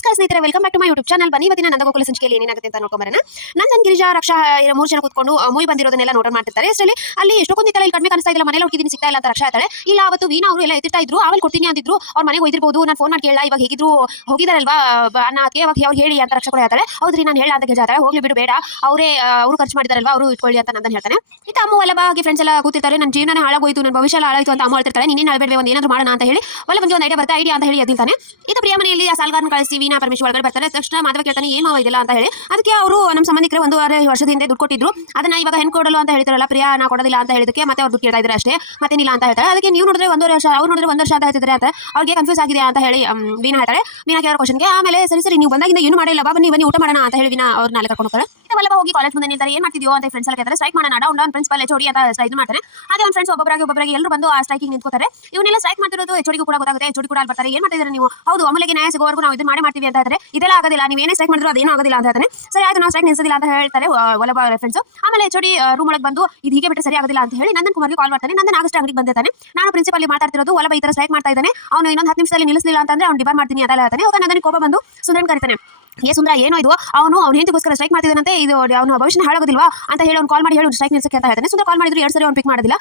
ನಮಸ್ಕಾರ ಸ್ನೇಹಿತರೆ, welcome back to my YouTube channel. ಬನ್ನಿ ಇವತ್ತಿನ ನಂದಗೋಕುಲ ಸಂಚಿಕೆಯಲ್ಲಿ ಏನಾಗುತ್ತೆ ಅಂತ ನೋಡ್ಕೊಂಬರೋಣ. ನನ್ನ ಗಿರಿಜಾ ರಕ್ಷಾ 3 ಜನ ಕೂತ್ಕೊಂಡು ಮೂವಿ ಬಂದಿರೋದನ್ನೆಲ್ಲ ನೋಟ್ ಮಾಡ್ತಿರ್ತಾರೆ. ಅಷ್ಟರಲ್ಲಿ ಅಲ್ಲಿ ಎಷ್ಟೊಂದಿತ್ತಲ್ಲ, ಇಲ್ಲಿ ಕಡಿಮೆ ಕಾಣಿಸ್ತಾ ಇಲ್ಲ, ಮನೇಲಿ ಹುಡುಕಿದ್ದೀನಿ ಸಿಗ್ತಾ ಇಲ್ಲ ಅಂತ ರಕ್ಷಾ ಹೇಳ್ತಾಳೆ. ಇಲ್ಲ ಅವತ್ತು ವೀಣಾ ಅವರು ಎಲ್ಲ ಎತ್ತಿರ್ತಾ ಇದ್ರು, ಆಮೇಲೆ ಕೊಡ್ತೀನಿ ಅಂತಿದ್ರು, ಅವ್ರ ಮನೆಗೆ ಹೋಗಿರ್ಬೋದು, ನಾನು ಫೋನ್ ಮಾಡಿ ಕೇಳಲ್ಲ, ಇವಾಗ ಹೇಗಿದ್ರು ಹೋಗಿದಾರಲ್ವಾ ಅನ್ನ ಅದಕ್ಕೆ ಅವಾಗ ಅವ್ರು ಹೇಳಿ ಅಂತ ರಕ್ಷಾ ಕೂಡ ಹೇಳ್ತಾಳೆ. ಹೌದ್ರಿ ನಾನು ಹೇಳ ಅಂತ ಕೇಳ್ತಾಳೆ. ಹೋಗ್ಲಿ ಬಿಡು ಬೇಡ, ಅವರು ಖರ್ಚು ಮಾಡಿದಾರಲ್ವಾ, ಅವರು ಇಟ್ಕೊಳ್ಳಿ ಅಂತ ನಂದನ್ ಹೇಳ್ತಾನೆ. ಇತ್ತ ಅಮ್ಮ ವಲ್ಲಭ ಹಾಗೆ ಫ್ರೆಂಡ್ಸ್ ಎಲ್ಲ ಕೂತಿರ್ತಾರೆ. ನನ್ನ ಜೀವನ ಹಾಳಾಗೋಯ್ತು, ನನ್ನ ಭವಿಷ್ಯ ಹಾಳಾಯ್ತು ಅಂತ ಅಮ್ಮ ಹೇಳ್ತಿರ್ತಾಳೆ. ನೀನೇನು ಹೇಳ್ಬೇಡ, ಒಂದು ಏನಾದ್ರು ಮಾಡೋಣ ಅಂತ ಹೇಳಿ ವಲ್ಲಭನಿಗೆ ಒಂದು ಐಡಿಯಾ ಅಂತ ಹೇಳಿ ಎದ್ದಿಲ್ತಾನೆ. ಇತ್ತ ಪ್ರಿಯ ಮನೆಯಲ್ಲಿ ಆ ಸಾಲ್ಗಾರನ ಕಳಿಸಿ ವೀಣಾ ಪರಮೇಶ್ವರ್ ಒಳಗಡೆ ಬರ್ತಾರೆ. ತಕ್ಷಣ ಮಾಧವ ಕೇಳ್ತಾನೆ, ಏನು ಇದೆಲ್ಲ ಅಂತ ಹೇಳಿ. ಅದಕ್ಕೆ ಅವರು ನಮ್ಮ ಸಂಬಂಧಿಕರು 1.5 ವರ್ಷದ ಹಿಂದೆ ದುಡ್ಡು ಕೊಟ್ಟಿದ್ರು, ಅದನ್ನ ಇವಾಗ ಹೆಣ್ಣು ಕೊಡಲು ಅಂತ ಹೇಳ್ತಾರಲ್ಲ, ಪ್ರಿಯಾ ನಾ ಕೊಡೋದಿಲ್ಲ ಅಂತ ಹೇಳಿದಕ್ಕೆ ಮತ್ತೆ ಅವ್ರು ದುಡ್ಡು ಕೇಳ್ತಾ ಇದ್ದಾರೆ ಅಷ್ಟೇ, ಮತ್ತೇನಿಲ್ಲ ಅಂತ ಹೇಳ್ತಾರೆ. ಅದಕ್ಕೆ ನೀವು ನೋಡಿದ್ರೆ 1.5 ವರ್ಷ, ಅವ್ರು ನೋಡಿದ್ರೆ 1 ವರ್ಷ ಅಂತ ಹೇಳ್ತಿದ್ರೆ ಅಂತ ಅವ್ರಿಗೆ ಕನ್ಫ್ಯೂಸ್ ಆಗಿದೆ ಅಂತ ಹೇಳಿ ವೀಣಾ ಹೇಳ್ತಾಳೆ. ವೀಣಾ ಕೇಳೋ ಕ್ವಶನ್ಗೆ ಆಮೇಲೆ ಸರಿ ನೀವು ಬಂದಾಗಿಂದ ಏನು ಮಾಡಿಲ್ಲ, ಬನ್ನಿ ಊಟ ಮಾಡೋಣ ಅಂತ ಹೇಳಿ ವೀಣಾ ಅವ್ರನ್ನ ಅಲ್ಲಿ ಕರ್ಕೊಂಡು ಹೋಗ್ತಾರೆ. ವಲ್ಲಭ ಹೋಗಿ ಕಾಲೇಜ್ ಮುಂದೆ ನಿಲ್ತಾರೆ. ಏನು ಮಾಡ್ತಿದ್ಯೋ ಅಂತ ಫ್ರೆಂಡ್ಸ್ ಎಲ್ಲ ಕೇಳ್ತಾರೆ. ಸ್ಟ್ರೈಕ್ ಮಾಡೋಣ, ಡೌನ್ ಪ್ರಿನ್ಸಿಪಲ್ HOD ಅಂತ ಸ್ಟ್ರೈಕ್ ಮಾಡ್ತಾರೆ. ಹಾಗೆ ಅವ್ನ ಫ್ರೆಂಡ್ಸ್ ಒಬ್ಬೊಬ್ಬರಾಗಿ ಎಲ್ಲರೂ ಬಂದು ಆ ಸ್ಟ್ರೈಕಿಗೆ ನಿಂತ್ಕೋತಾರೆ. ಇವನ್ನೆಲ್ಲ ಸ್ಟ್ರೈಕ್ ಮಾಡ್ತಿರೋದು HOD ಕೂಡ ಗೊತ್ತಾಗುತ್ತೆ. HOD ಕೂಡ ಅಲ್ಲಿ ಬರ್ತಾರೆ. ಏನು ಮಾಡ್ತಿದ್ದಾರೆ ನೀವು? ಹೌದು, ಅಮೂಲ್ಯಗೆ ನ್ಯಾಯ ಸಿಗೋವರೆಗೂ ನಾವು ಇದನ್ನ ಮಾಡ್ತೀವಿ ಅಂತ ಹೇಳ್ತಾರೆ. ಇದೆಲ್ಲ ಆಗೋದಿಲ್ಲ, ನೀವು ಏನೇ ಸ್ಟ್ರೈಕ್ ಮಾಡಿದ್ರು ಅದೇನು ಆಗೋದಿಲ್ಲ ಅಂತ ಹೇಳ್ತಾನೆ. ಸರಿ ಆಯ್ತು, ನಾವು ಸ್ಟ್ರೈಕ್ ನಿಲ್ಸೋದಿಲ್ಲ ಅಂತ ಹೇಳ್ತಾರೆ ವಲ್ಲಭ ಫ್ರೆಂಡ್ಸ್. ಆಮೇಲೆ HOD ರೂಮ್ ಒಳಗೆ ಬಂದು ಇದು ಹೀಗೆ ಬಿಟ್ಟರೆ ಸರಿ ಆಗೋದಿಲ್ಲ ಅಂತ ಹೇಳಿ ನಂದನ್ ಕುಮಾರ್ಗೆ ಕಾಲ್ ಮಾಡ್ತಾನೆ. ನಂದನ್ ಆಗಸ್ಟ್ ಅಂಗಡಿಗೆ ಬಂದಿರ್ತಾನೆ. ನಾನು ಪ್ರಿನ್ಸಿಪಲ್ ಮಾತಾಡ್ತಿರೋದು, ವಲ್ಲಭ ಈ ತರ ಸ್ಟ್ರೈಕ್ ಮಾಡ್ತಾ ಇದ್ದಾನೆ, ಅವನು ಇನ್ನೊಂದು 10 ನಿಮಿಷದಲ್ಲಿ ನಿಲ್ಲಿಸಲಿಲ್ಲ ಅಂತಂದ್ರೆ ಅವ್ನು ಡಿಬಾರ್ ಮಾಡ್ತೀನಿ ಅಂತ ಹೇಳ್ತಾನೆ. ಅವಾಗ ನಂದನ್ ಕೋಪ ಬಂದು ಸುಂದರನ್ ಕರೀತಾನೆ. ಸುಂದರ ಏನೋ ಇದು, ಅವನು ಹೆಂಡತಿಗೋಸ್ಕರ ಸ್ಟ್ರೈಕ್ ಮಾಡ್ತಿದ್ದಾನಂತೆ, ಇದು ಅವನು ಭವಿಷ್ಯ ಹಾಳಾಗೋದಿಲ್ವಾ ಅಂತ ಹೇಳಿ ಅವ್ನು ಕಾಲ್ ಮಾಡಿ ಹೇಳಿ ಸ್ಟ್ರೈಕ್ ನಿಲ್ಸಕ್ಕೆ ಅಂತ ಹೇಳ್ತಾನೆ. ಸುಂದರ ಕಾಲ್ ಮಾಡಿದ್ರು 2 ಸರಿ ಅವ್ನು ಪಿಕ್ ಮಾಡೋದಿಲ್ಲ.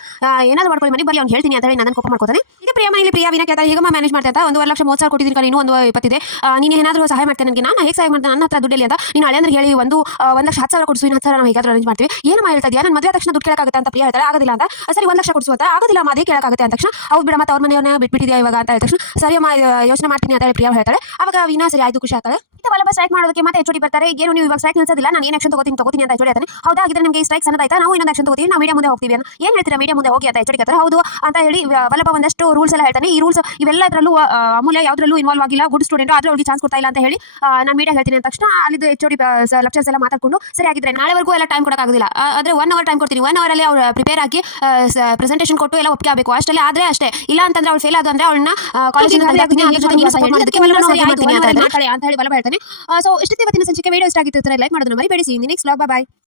ಏನಾದ್ರು ಮಾಡ್ಕೊಳ್ಳಿ, ಮನೆಗೆ ಬರಲಿ, ಅವ್ನು ಹೇಳ್ತೀನಿ ಅಂತ ಹೇಳಿ ನನ್ನ ಕೋಪ ಮಾಡ್ಕೋತಾನೆ. ಈಗ ಪ್ರಿಯ ಮನೆಯಲ್ಲಿ ಪ್ರಿಯಾ ವೀಣಾ ಕೇಳ್ತಾರೆ, ಹೇಗಮ್ಮ ಮ್ಯಾನೇಜ್ ಮಾಡ್ತಾ ಅಂತ. 1,30,30,000 ಕೊಟ್ಟಿದ್ದೀನಿ ಕಣ, ಇನ್ನೂ 120 ಇದೆ, ನೀನು ಏನಾದರೂ ಸಹಾಯ ಮಾಡ್ತೇನೆ ನನಗೆ, ನಾನು ಹೇಗೆ ಸಹಾಯ ಮಾಡ್ತೇನೆ, ನನ್ನ ಹತ್ರ ದುಡ್ಡಿಲ್ಲ ಅಂತ ನೀನು ಹಳೆಯಂದ್ರೆ ಹೇಳಿ 1,10,000 ಕೊಡಿಸು, 10,000 ನಾವು ಹೇಗಾದ್ರೂ ಅರೇಂಜ್ ಮಾಡ್ತೀವಿ. ಏನಮ್ಮ ಹೇಳ್ತಾ ಇದೆಯಾ, ನನ್ನ ಮದುವೆ ತಕ್ಷಣ ದುಡ್ಡು ಕೇಳಕ್ಕಾಗುತ್ತೆ ಅಂತ ಪ್ರಿಯಾ ಹೇಳ್ತಾರೆ. ಆಗೋದಿಲ್ಲ ಅಂತ. ಸರಿ 1 ಲಕ್ಷ ಕೊಡಿಸು ಅಂತ. ಆಗೋದಿಲ್ಲ ಅದೇ ಕೇಳಕ್ಕಾಗುತ್ತೆ ಅಂತ ತಕ್ಷಣ ಅವ್ರು ಬಿಡ, ಮತ್ತೆ ಅವ್ರ ಮನೆಯವ್ರನ್ನ ಬಿಟ್ಬಿಟ್ಟಿದ್ಯಾ ಇವಾಗ ಅಂತ ಹೇಳಿದ ತಕ್ಷಣ ಸರಿ ಅಮ್ಮ ಯೋಚನೆ ಮಾಡ್ತೀನಿ ಅಂತ ಹೇಳಿ ಪ್ರಿಯಾ ಹೇಳ್ತಾಳೆ. ಅವಾಗ ವೀಣಾ ಸರಿ ಆಯ್ತು ಖುಷಿ ಆಗ್ತಾಳೆ. ವಲ್ಲಭ ಸ್ಟ್ರೈಕ್ ಮಾಡೋದಕ್ಕೆ ಮತ್ತೆ HOD ಬರ್ತಾರೆ. ಏನು ನೀವು ಇವಾಗ ಸ್ಟ್ರೈಕ್ ನಿಲ್ಸೋದಿಲ್ಲ, ನಾನು ಏನು ಆಕ್ಷನ್ ತಗೋತೀನಿ ಅಂತ HOD ಹೇಳ್ತಾನೆ. ಹೌದಾ, ಹಾಗಿದ್ರೆ ನಿಮಗೆ ಈ ಸ್ಟ್ರೈಕ್ ಸಣ್ಣದಾಯ್ತಾ, ನಾವು ಇನ್ನೊಂದು ಆಕ್ಷನ್ ತಗೋತೀವಿ, ನಾವು ಮೀಡಿಯಾ ಮುಂದೆ ಹೋಗ್ತೀವಿ ಅಂತ. ಏನು ಹೇಳ್ತೀರಾ ಮೀಡಿಯಾ ಮುಂದೆ ಹೋಗಿ ಅಂತ HOD ಹೇಳ್ತಾರೆ. ಹೌದು ಅಂತ ಹೇಳಿ ವಲ್ಲಭ ಒಂದಷ್ಟು ರೂಲ್ಸ್ ಎಲ್ಲ ಹೇಳ್ತಾನೆ. ಈ ರೂಲ್ಸ್ ಇವೆಲ್ಲದರಲ್ಲೂ ಅಮೂಲ್ಯ ಯಾವುದರಲ್ಲೂ ಇನ್ವಾಲ್ವ್ ಆಗಿಲ್ಲ, ಗುಡ್ ಸ್ಟೂಡೆಂಟ್, ಆದ್ರೂ ಅವ್ರಿಗೆ ಚಾನ್ಸ್ ಕೊಡ್ತಾ ಇಲ್ಲ ಅಂತ ಹೇಳಿ ನಾನು ಮೀಡಿಯಾ ಹೇಳ್ತೀನಿ ಅಂತ ತಕ್ಷಣ ಅಲ್ಲಿದ್ದು HOD ಲೆಕ್ಚರ್ಸ್ ಎಲ್ಲ ಮಾತಾಡ್ಕೊಂಡು ಸರಿ ಆಗಿದ್ರೆ ನಾಳೆವರೆಗೂ ಎಲ್ಲ ಟೈಮ್ ಕೊಡೋಕ್ಕಾಗೋದಿಲ್ಲ, ಆದರೆ 1 ಅವರ್ ಟೈಮ್ ಕೊಡ್ತೀನಿ, 1 ಅವರಲ್ಲಿ ಅವ್ರು ಪ್ರಿಪೇರ್ ಆಗಿ ಪ್ರೆಸೆಂಟೇಷನ್ ಕೊಟ್ಟು ಎಲ್ಲ ಒಪ್ಪಿಗೆ ಆಗಬೇಕು, ಅಷ್ಟೇ ಆದರೆ ಅಷ್ಟೇ, ಇಲ್ಲ ಅಂತಂದ್ರೆ ಅವ್ಳು ಫೇಲ್ ಆದ ಅಂದ್ರೆ ಅವಳನ್ನ ಕಾಲೇಜಿಂದ ಅಂತ ಹೇಳಿ ವಲ್ಲಭ ಹೇಳ್ತಾನೆ. ಸೊ ಇಷ್ಟು ಇವತ್ತಿನ ಸಂಚಿಕೆ ವಿಡಿಯೋ ಇಷ್ಟ ಆಗಿತ್ತು ಲೈಕ್ ಮಾಡೋದನ್ನ ಮರಿಬೇಡಿ. ನೆಕ್ಸ್ಟ್ ವ್ಲಾಗ್, ಬಾಯ್.